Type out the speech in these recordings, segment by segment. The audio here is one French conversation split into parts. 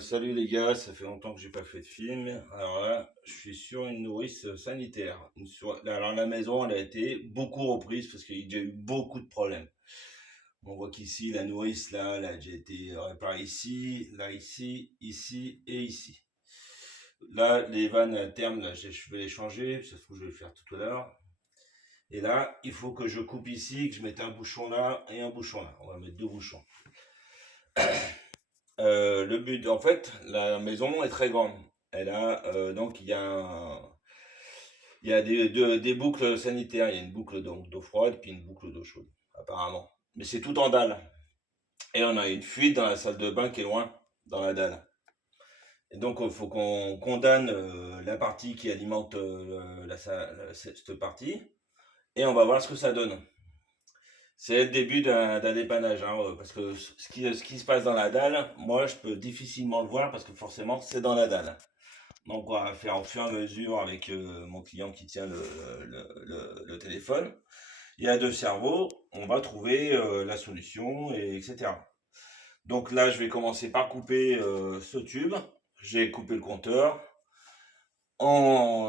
Salut les gars, ça fait longtemps que j'ai pas fait de film. Alors là, je suis sur une nourrice sanitaire. Alors la maison, elle a été beaucoup reprise parce qu'il y a déjà eu beaucoup de problèmes. On voit qu'ici, la nourrice, là, elle a déjà été réparée ici, là, ici et ici. Là, les vannes à terme, là, je vais les changer. Ça se trouve, je vais le faire tout à l'heure. Et là, il faut que je coupe ici, que je mette un bouchon là et un bouchon là. On va mettre deux bouchons. Le but, en fait, la maison est très grande. Elle a donc il y a des boucles sanitaires. Il y a une boucle d'eau froide puis une boucle d'eau chaude, apparemment. Mais c'est tout en dalle. Et on a une fuite dans la salle de bain qui est loin, dans la dalle. Et donc, il faut qu'on condamne la partie qui alimente cette partie. Et on va voir ce que ça donne. C'est le début d'un dépannage, hein, parce que ce qui se passe dans la dalle, moi je peux difficilement le voir parce que forcément c'est dans la dalle. Donc on va faire au fur et à mesure avec mon client qui tient le téléphone. Il y a deux cerveaux, on va trouver la solution, etc. Donc là je vais commencer par couper ce tube, j'ai coupé le compteur.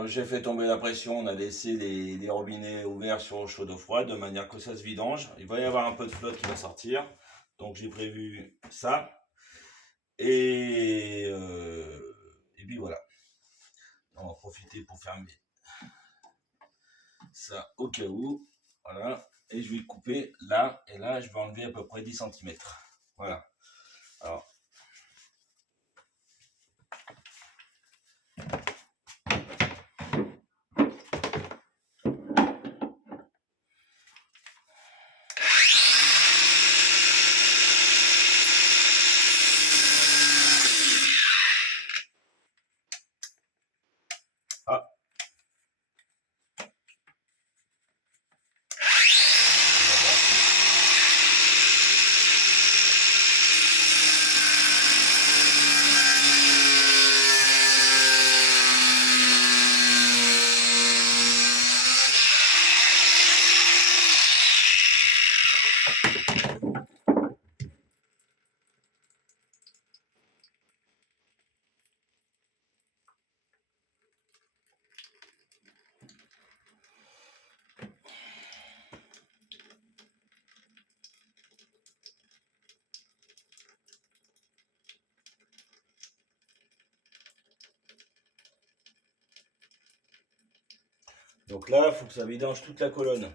J'ai fait tomber la pression, on a laissé les robinets ouverts sur eau chaude ou froide de manière que ça se vidange. Il va y avoir un peu de flotte qui va sortir. Donc j'ai prévu ça. Et puis voilà. On va profiter pour fermer ça au cas où. Voilà. Et je vais le couper là. Et là, je vais enlever à peu près 10 cm. Voilà. Alors. Ah. Donc là, il faut que ça vidange toute la colonne.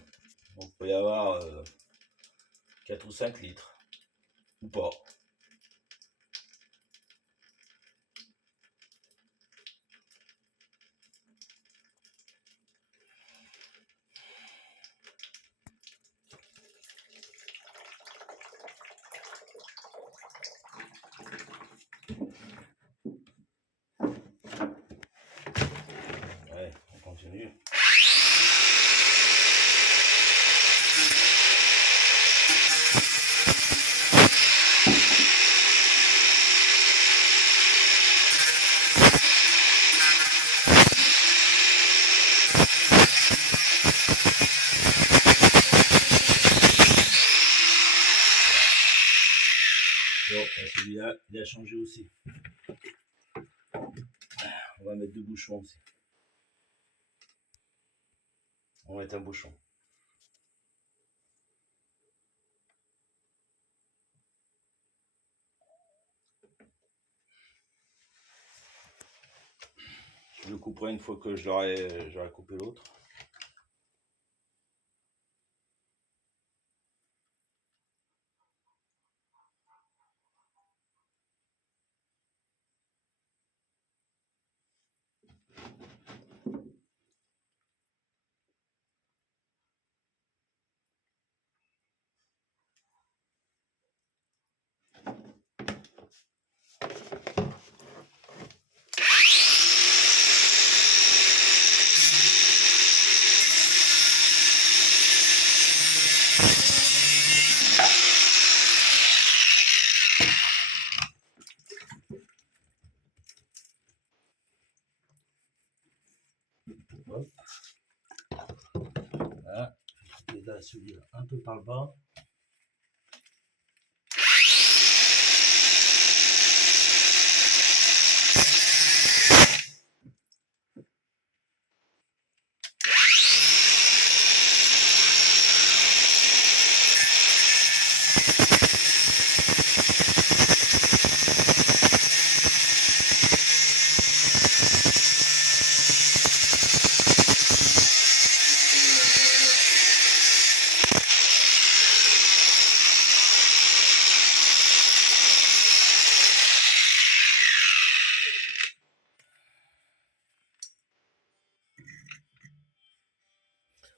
Donc il peut y avoir 4 ou 5 litres. Ou pas. Ouais, on continue. Bon, celui-là, il a changé aussi. On va mettre deux bouchons aussi. On va mettre un bouchon. Je le couperai une fois que j'aurai coupé l'autre. Hop. Voilà. Et là, celui-là un peu par le bas.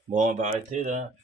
Bon, on va arrêter là.